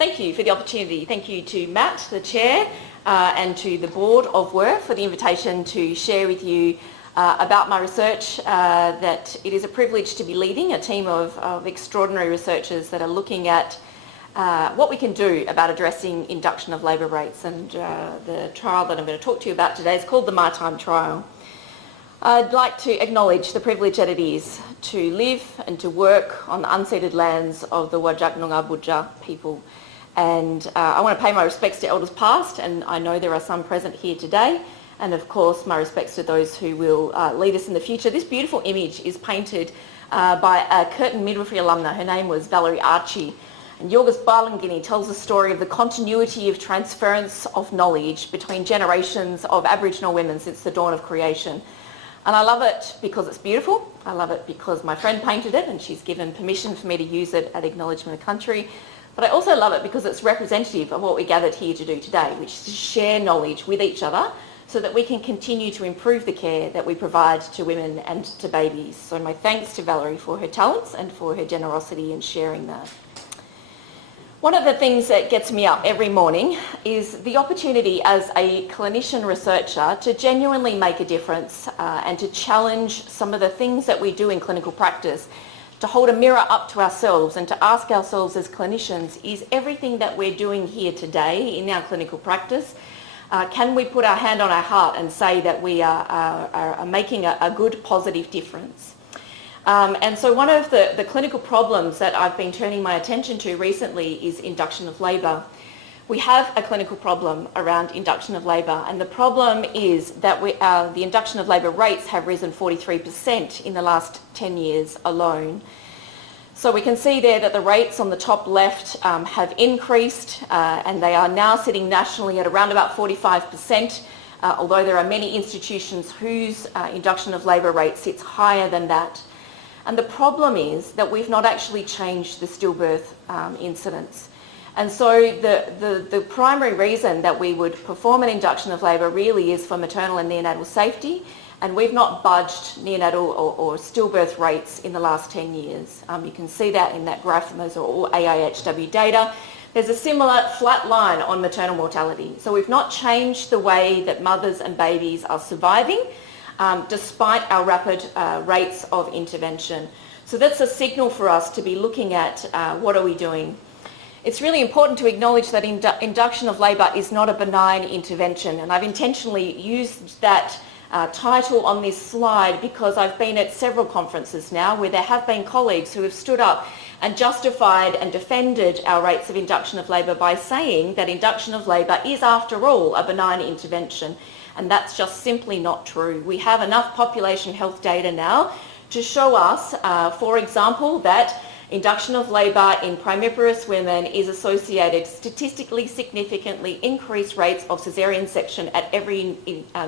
Thank you for the opportunity. Thank you to Matt, the Chair, and to the Board of WRF for the invitation to share with you about my research, that it is a privilege to be leading a team of extraordinary researchers that are looking at what we can do about addressing induction of labour rates. And the trial that I'm going to talk to you about today is called the MyTIME trial. I'd like to acknowledge the privilege that it is to live and to work on the unceded lands of the Whadjuk Noongar Boodja people. And I want to pay my respects to elders past, and I know there are some present here today, and of course my respects to those who will lead us in the future. This beautiful image is painted by a Curtin midwifery alumna. Her name was Valerie Archie. And Yorgis Balangini tells the story of the continuity of transference of knowledge between generations of Aboriginal women since the dawn of creation. And I love it because it's beautiful. I love it because my friend painted it and she's given permission for me to use it at Acknowledgement of Country. But I also love it because it's representative of what we gathered here to do today, which is to share knowledge with each other so that we can continue to improve the care that we provide to women and to babies. So my thanks to Valerie for her talents and for her generosity in sharing that. One of the things that gets me up every morning is the opportunity as a clinician researcher to genuinely make a difference and to challenge some of the things that we do in clinical practice, to hold a mirror up to ourselves and to ask ourselves as clinicians, is everything that we're doing here today in our clinical practice, can we put our hand on our heart and say that we are making a good, positive difference? And so one of the clinical problems that I've been turning my attention to recently is induction of labour. We have a clinical problem around induction of labour, and the problem is that the induction of labour rates have risen 43% in the last 10 years alone. So we can see there that the rates on the top left have increased, and they are now sitting nationally at around about 45%, although there are many institutions whose induction of labour rate sits higher than that. And the problem is that we've not actually changed the stillbirth incidence. And so the primary reason that we would perform an induction of labour really is for maternal and neonatal safety, and we've not budged neonatal or stillbirth rates in the last 10 years. You can see that in that graph, and those are all AIHW data. There's a similar flat line on maternal mortality. So we've not changed the way that mothers and babies are surviving, despite our rapid rates of intervention. So that's a signal for us to be looking at what are we doing. It's really important to acknowledge that induction of labour is not a benign intervention, and I've intentionally used that title on this slide because I've been at several conferences now where there have been colleagues who have stood up and justified and defended our rates of induction of labour by saying that induction of labour is, after all, a benign intervention. And that's just simply not true. We have enough population health data now to show us, for example, that induction of labour in primiparous women is associated statistically significantly increased rates of caesarean section at every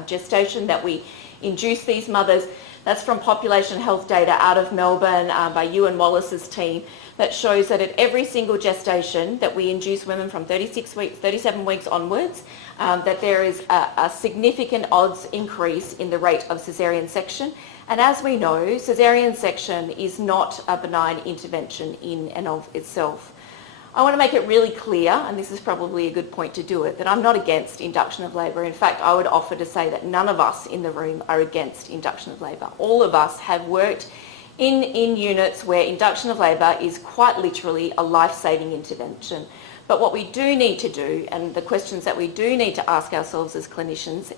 gestation that we induce these mothers. That's from population health data out of Melbourne by Ewan Wallace's team, that shows that at every single gestation that we induce women from 37 weeks onwards, that there is a significant odds increase in the rate of caesarean section. And as we know, caesarean section is not a benign intervention in and of itself. I want to make it really clear, and this is probably a good point to do it, that I'm not against induction of labour. In fact, I would offer to say that none of us in the room are against induction of labour. All of us have worked in units where induction of labour is quite literally a life-saving intervention. But what we do need to do, and the questions that we do need to ask ourselves as clinicians,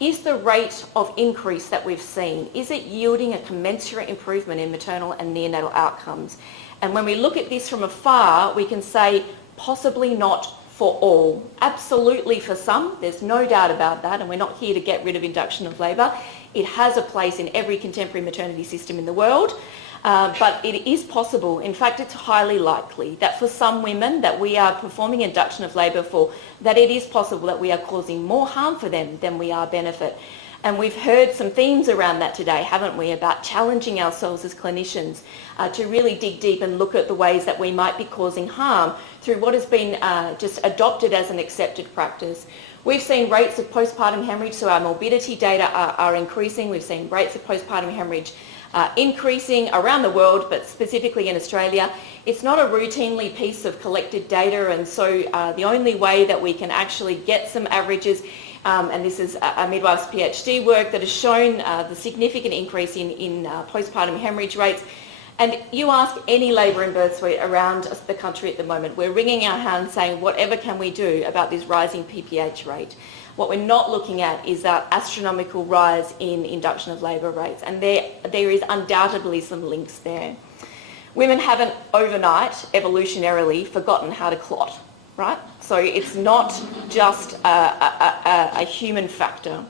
is the rate of increase that we've seen, is it yielding a commensurate improvement in maternal and neonatal outcomes? And when we look at this from afar, we can say possibly not for all. Absolutely for some, there's no doubt about that, and we're not here to get rid of induction of labour. It has a place in every contemporary maternity system in the world, but it is possible, in fact it's highly likely, that for some women that we are performing induction of labour for, that it is possible that we are causing more harm for them than we are benefit. And we've heard some themes around that today, haven't we, about challenging ourselves as clinicians to really dig deep and look at the ways that we might be causing harm through what has been just adopted as an accepted practice. We've seen rates of postpartum hemorrhage, so our morbidity data are increasing. We've seen rates of postpartum hemorrhage increasing around the world, but specifically in Australia. It's not a routinely piece of collected data, and so the only way that we can actually get some averages, and this is a midwife's PhD work that has shown the significant increase in postpartum hemorrhage rates. And you ask any labour and birth suite around the country at the moment, we're wringing our hands saying, whatever can we do about this rising PPH rate? What we're not looking at is that astronomical rise in induction of labour rates, and there is undoubtedly some links there. Women haven't overnight, evolutionarily, forgotten how to clot, right? So it's not just a human factor.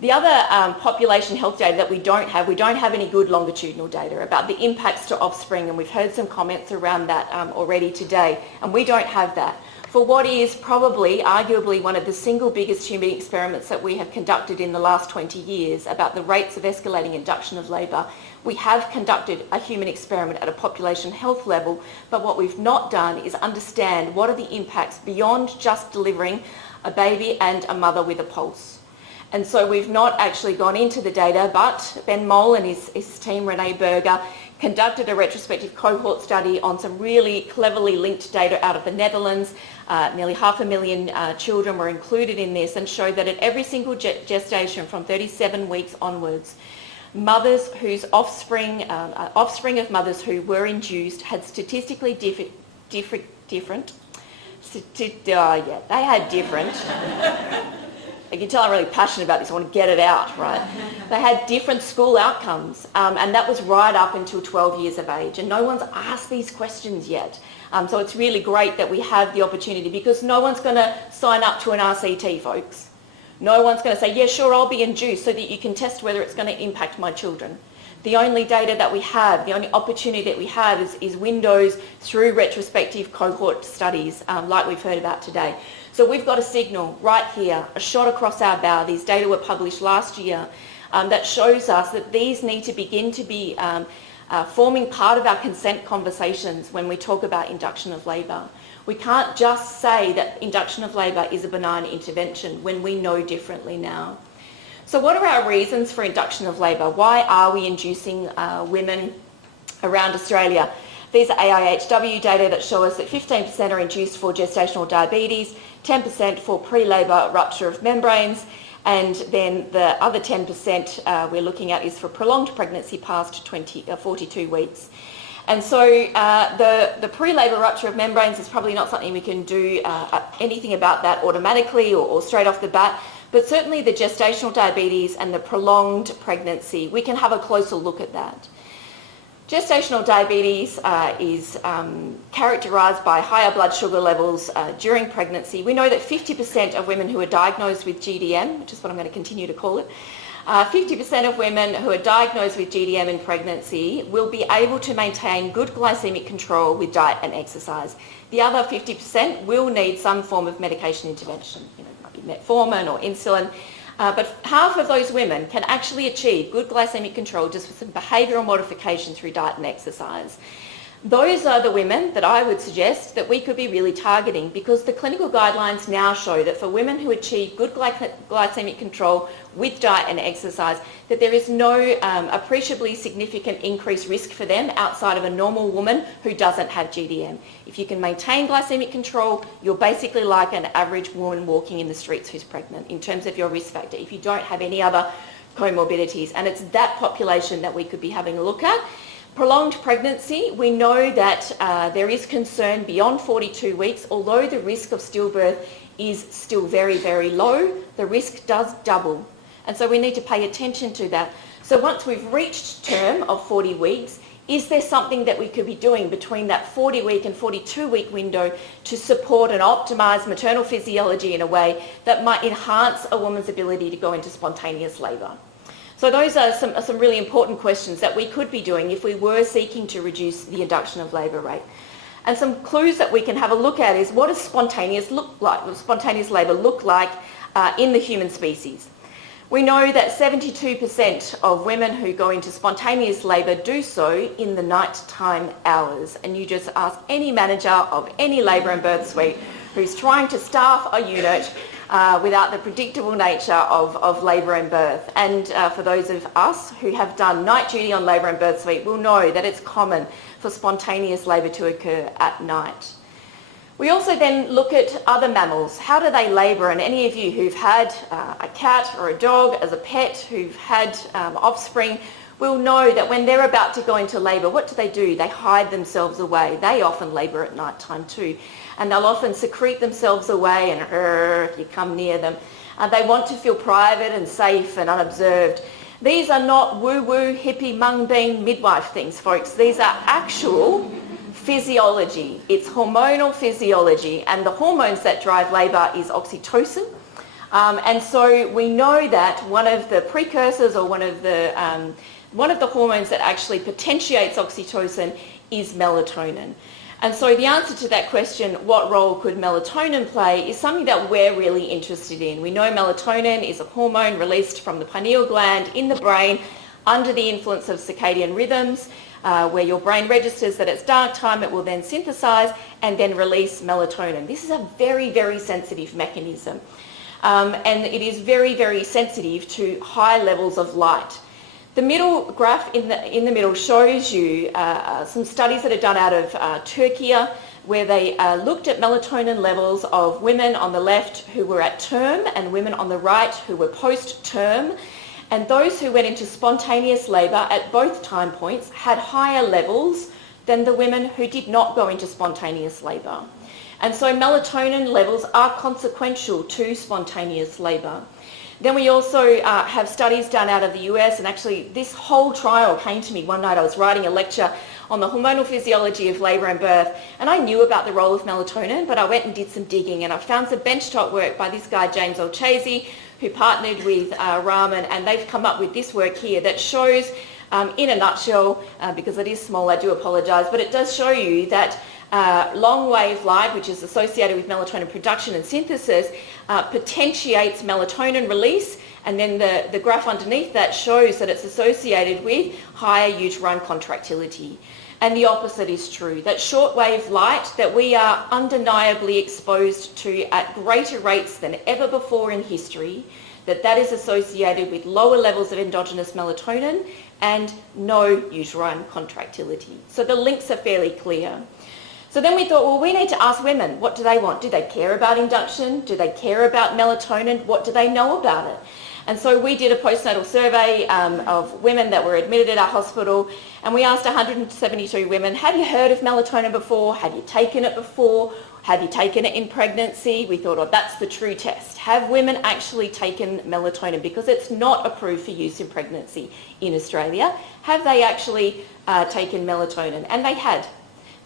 The other population health data that we don't have any good longitudinal data about the impacts to offspring, and we've heard some comments around that already today, and we don't have that. For what is probably, arguably, one of the single biggest human experiments that we have conducted in the last 20 years about the rates of escalating induction of labour, we have conducted a human experiment at a population health level, but what we've not done is understand what are the impacts beyond just delivering a baby and a mother with a pulse. And so we've not actually gone into the data, but Ben Mole and his team, Renee Berger, conducted a retrospective cohort study on some really cleverly linked data out of the Netherlands. Nearly 500,000 children were included in this, and showed that at every single gestation from 37 weeks onwards, mothers whose offspring of mothers who were induced had statistically different. You can tell I'm really passionate about this. I want to get it out, right? They had different school outcomes, and that was right up until 12 years of age. And no one's asked these questions yet. So it's really great that we have the opportunity, because no one's going to sign up to an RCT, folks. No one's going to say, yeah, sure, I'll be induced so that you can test whether it's going to impact my children. The only data that we have, the only opportunity that we have is windows through retrospective cohort studies, like we've heard about today. So we've got a signal right here, a shot across our bow. These data were published last year that shows us that these need to begin to be forming part of our consent conversations when we talk about induction of labour. We can't just say that induction of labour is a benign intervention when we know differently now. So what are our reasons for induction of labour? Why are we inducing women around Australia? These are AIHW data that show us that 15% are induced for gestational diabetes, 10% for pre-labour rupture of membranes, and then the other 10% we're looking at is for prolonged pregnancy past 42 weeks. And so the pre-labour rupture of membranes is probably not something we can do anything about that automatically or straight off the bat, but certainly the gestational diabetes and the prolonged pregnancy, we can have a closer look at that. Gestational diabetes is characterised by higher blood sugar levels during pregnancy. We know that 50% of women who are diagnosed with GDM, which is what I'm going to continue to call it, 50% of women who are diagnosed with GDM in pregnancy will be able to maintain good glycemic control with diet and exercise. The other 50% will need some form of medication intervention, it might be metformin or insulin. But half of those women can actually achieve good glycemic control just with some behavioural modification through diet and exercise. Those are the women that I would suggest that we could be really targeting, because the clinical guidelines now show that for women who achieve good glycemic control with diet and exercise, that there is no appreciably significant increased risk for them outside of a normal woman who doesn't have GDM. If you can maintain glycemic control, you're basically like an average woman walking in the streets who's pregnant in terms of your risk factor, if you don't have any other comorbidities. And it's that population that we could be having a look at. Prolonged pregnancy, we know that there is concern beyond 42 weeks. Although the risk of stillbirth is still very, very low, the risk does double. And so we need to pay attention to that. So once we've reached term of 40 weeks, is there something that we could be doing between that 40-week and 42-week window to support and optimise maternal physiology in a way that might enhance a woman's ability to go into spontaneous labour? So those are some really important questions that we could be doing if we were seeking to reduce the induction of labour rate. And some clues that we can have a look at is, what does spontaneous labour look like in the human species? We know that 72% of women who go into spontaneous labour do so in the nighttime hours. And you just ask any manager of any labour and birth suite who's trying to staff a unit without the predictable nature of labour and birth. And for those of us who have done night duty on labour and birth suite will know that it's common for spontaneous labour to occur at night. We also then look at other mammals. How do they labour? And any of you who've had a cat or a dog as a pet, who've had offspring, will know that when they're about to go into labour, what do? They hide themselves away. They often labour at night time too. And they'll often secrete themselves away and if you come near them. They want to feel private and safe and unobserved. These are not woo-woo, hippie, mung bean, midwife things, folks. These are actual physiology. It's hormonal physiology, and the hormones that drive labour is oxytocin. And so we know that one of the precursors or one of the hormones that actually potentiates oxytocin is melatonin. And so the answer to that question, what role could melatonin play, is something that we're really interested in. We know melatonin is a hormone released from the pineal gland in the brain under the influence of circadian rhythms, where your brain registers that it's dark time, it will then synthesize and then release melatonin. This is a very, very sensitive mechanism. And it is very, very sensitive to high levels of light. The middle graph in the middle shows you some studies that are done out of Turkey, where they looked at melatonin levels of women on the left who were at term and women on the right who were post-term. And those who went into spontaneous labour at both time points had higher levels than the women who did not go into spontaneous labour. And so melatonin levels are consequential to spontaneous labour. Then we also have studies done out of the US, and actually this whole trial came to me one night. I was writing a lecture on the hormonal physiology of labour and birth, and I knew about the role of melatonin, but I went and did some digging, and I found some benchtop work by this guy James Olchese, who partnered with Raman, and they've come up with this work here that shows, in a nutshell, because it is small, I do apologise, but it does show you that long wave light, which is associated with melatonin production and synthesis, potentiates melatonin release, and then the graph underneath that shows that it's associated with higher uterine contractility. And the opposite is true, that shortwave light that we are undeniably exposed to at greater rates than ever before in history, that is associated with lower levels of endogenous melatonin and no uterine contractility. So the links are fairly clear. So then we thought, well, we need to ask women, what do they want? Do they care about induction? Do they care about melatonin? What do they know about it? And so we did a postnatal survey of women that were admitted at our hospital, and we asked 172 women, have you heard of melatonin before? Have you taken it before? Have you taken it in pregnancy? We thought, oh, that's the true test. Have women actually taken melatonin? Because it's not approved for use in pregnancy in Australia. Have they actually taken melatonin? And they had.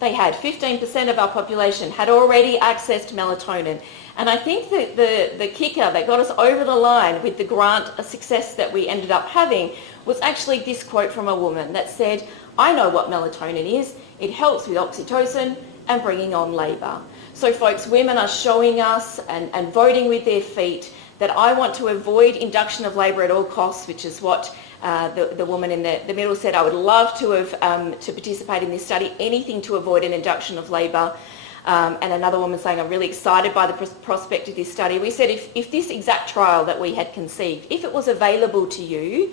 They had. 15% of our population had already accessed melatonin. And I think that the kicker that got us over the line with the grant success that we ended up having was actually this quote from a woman that said, I know what melatonin is. It helps with oxytocin and bringing on labour. So folks, women are showing us and voting with their feet that I want to avoid induction of labour at all costs, which is what the woman in the middle said. I would love to have to participate in this study, anything to avoid an induction of labour. And another woman saying, I'm really excited by the prospect of this study. We said, if this exact trial that we had conceived, if it was available to you,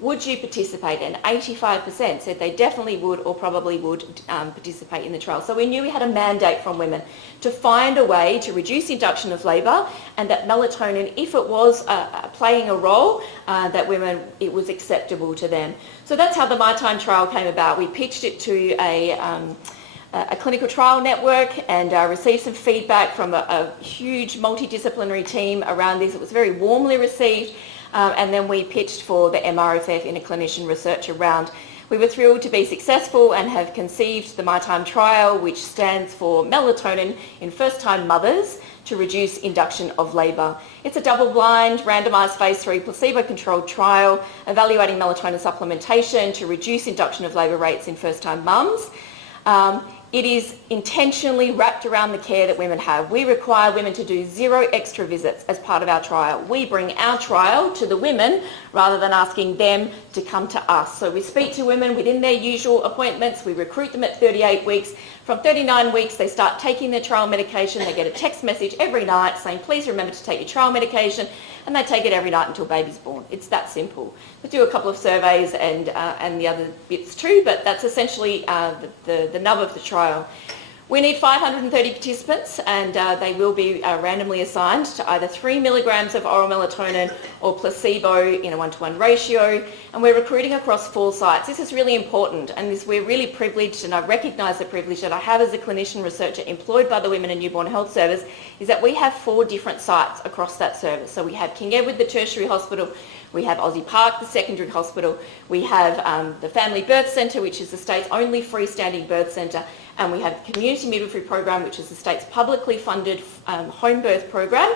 would you participate? And 85% said they definitely would or probably would participate in the trial. So we knew we had a mandate from women to find a way to reduce induction of labour, and that melatonin, if it was playing a role, that women, it was acceptable to them. So that's how the MyTIME trial came about. We pitched it to a clinical trial network and received some feedback from a huge multidisciplinary team around this. It was very warmly received. And then we pitched for the MRFF in a clinician researcher round. We were thrilled to be successful and have conceived the MyTIME trial, which stands for Melatonin in First-Time Mothers to Reduce Induction of Labour. It's a double-blind, randomised phase 3 placebo-controlled trial evaluating melatonin supplementation to reduce induction of labour rates in first-time mums. it is intentionally wrapped around the care that women have. We require women to do 0 extra visits as part of our trial. We bring our trial to the women rather than asking them to come to us. So we speak to women within their usual appointments. We recruit them at 38 weeks. From 39 weeks, they start taking their trial medication. They get a text message every night saying, please remember to take your trial medication, and they take it every night until baby's born. It's that simple. We do a couple of surveys and the other bits too, but that's essentially the nub of the trial. We need 530 participants, and they will be randomly assigned to either 3 milligrams of oral melatonin or placebo in a 1-to-1 ratio, and we're recruiting across 4 sites. This is really important, and we're really privileged, and I recognise the privilege that I have as a clinician researcher employed by the Women and Newborn Health Service, is that we have 4 different sites across that service. So we have King Edward, the tertiary hospital, we have Aussie Park, the secondary hospital, we have the Family Birth Centre, which is the state's only freestanding birth centre, and we have the Community Midwifery Program, which is the state's publicly funded home birth program.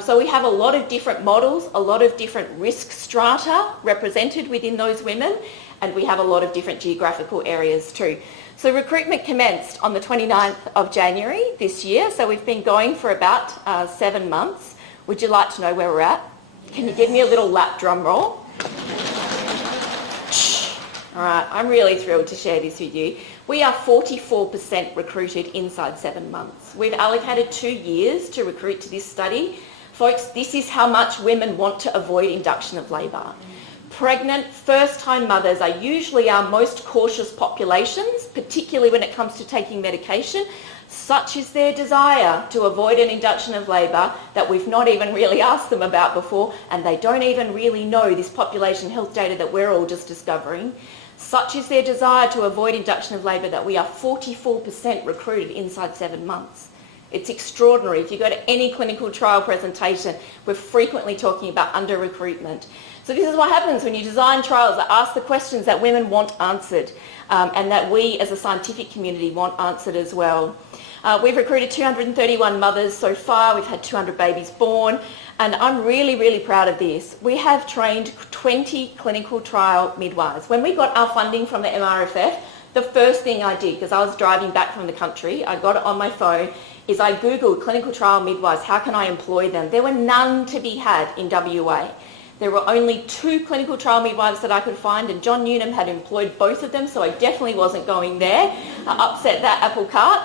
So we have a lot of different models, a lot of different risk strata represented within those women, and we have a lot of different geographical areas too. So recruitment commenced on the 29th of January this year, so we've been going for about 7 months. Would you like to know where we're at? Can you give me a little lap drum roll? All right, I'm really thrilled to share this with you. We are 44% recruited inside 7 months. We've allocated 2 years to recruit to this study. Folks, this is how much women want to avoid induction of labour. Pregnant, first-time mothers are usually our most cautious populations, particularly when it comes to taking medication. Such is their desire to avoid an induction of labour that we've not even really asked them about before, and they don't even really know this population health data that we're all just discovering. Such is their desire to avoid induction of labour that we are 44% recruited inside 7 months. It's extraordinary. If you go to any clinical trial presentation, we're frequently talking about under-recruitment. So this is what happens when you design trials that ask the questions that women want answered, and that we as a scientific community want answered as well. We've recruited 231 mothers so far. We've had 200 babies born, and I'm really, really proud of this. We have trained 20 clinical trial midwives. When we got our funding from the MRFF, the first thing I did, because I was driving back from the country, I got it on my phone, is I Googled clinical trial midwives, how can I employ them? There were none to be had in WA. There were only 2 clinical trial midwives that I could find, and John Newnham had employed both of them, so I definitely wasn't going there. Upset that apple cart.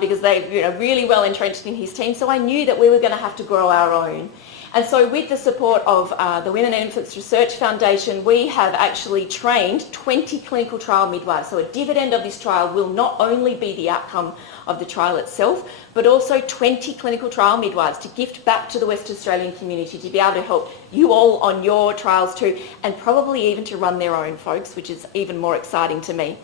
Because they really well entrenched in his team. So I knew that we were going to have to grow our own. And so with the support of the Women and Infants Research Foundation, we have actually trained 20 clinical trial midwives. So a dividend of this trial will not only be the outcome of the trial itself, but also 20 clinical trial midwives to gift back to the West Australian community to be able to help you all on your trials too, and probably even to run their own, folks, which is even more exciting to me.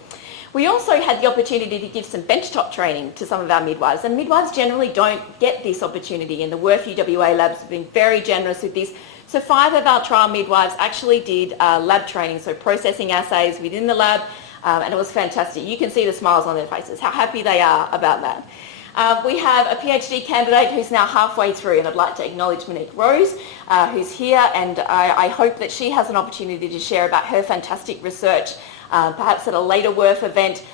We also had the opportunity to give some benchtop training to some of our midwives, and midwives generally don't get this opportunity, and the WRF UWA labs have been very generous with this. So 5 of our trial midwives actually did lab training, so processing assays within the lab, and it was fantastic. You can see the smiles on their faces, how happy they are about that. We have a PhD candidate who's now halfway through, and I'd like to acknowledge Monique Rose, who's here, and I hope that she has an opportunity to share about her fantastic research, perhaps at a later WRF event,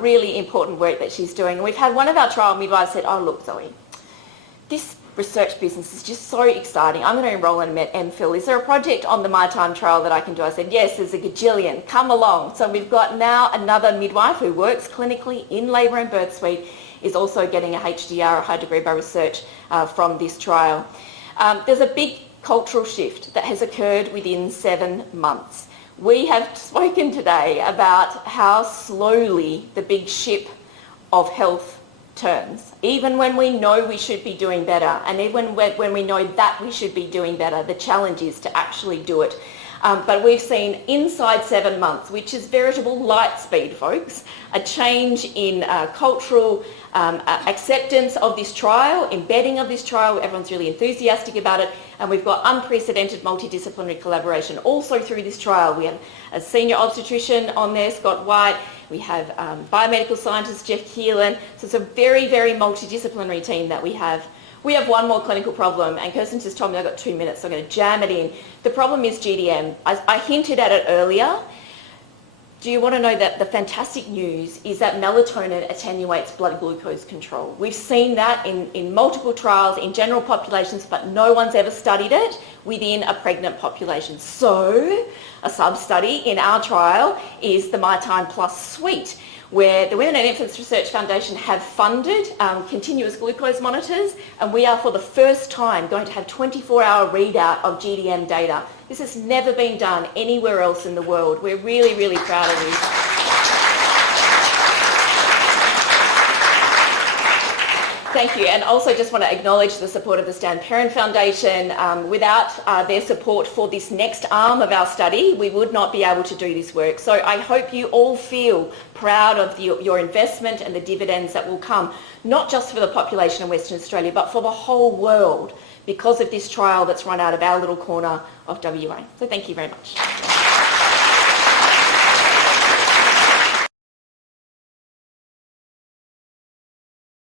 really important work that she's doing. And we've had one of our trial midwives said, oh look Zoe, this research business is just so exciting. I'm going to enrol in MPhil. Is there a project on the MyTIME trial that I can do? I said, yes, there's a gajillion. Come along. So we've got now another midwife who works clinically in labour and birth suite, is also getting a HDR, a high degree by research, from this trial. There's a big cultural shift that has occurred within 7 months. We have spoken today about how slowly the big ship of health turns. Even when we know we should be doing better, and even when we know that we should be doing better, the challenge is to actually do it. But we've seen inside 7 months, which is veritable light speed, folks, a change in cultural acceptance of this trial, embedding of this trial. Everyone's really enthusiastic about it, and we've got unprecedented multidisciplinary collaboration also through this trial. We have a senior obstetrician on there, Scott White. We have biomedical scientist Jeff Keelan. So it's a very, very multidisciplinary team that we have. We have one more clinical problem, and Kirsten just told me I've got 2 minutes, so I'm going to jam it in. The problem is GDM. I hinted at it earlier. Do you want to know that the fantastic news is that melatonin attenuates blood glucose control? We've seen that in multiple trials in general populations, but no one's ever studied it within a pregnant population. So a sub-study in our trial is the MyTIME Plus suite, where the Women and Infants Research Foundation have funded continuous glucose monitors, and we are for the first time going to have 24-hour readout of GDM data. This has never been done anywhere else in the world. We're really, really proud of this. Thank you, and also just want to acknowledge the support of the Stan Perrin Foundation. Without their support for this next arm of our study, we would not be able to do this work. So I hope you all feel proud of your investment and the dividends that will come, not just for the population in Western Australia, but for the whole world, because of this trial that's run out of our little corner of WA. So thank you very much.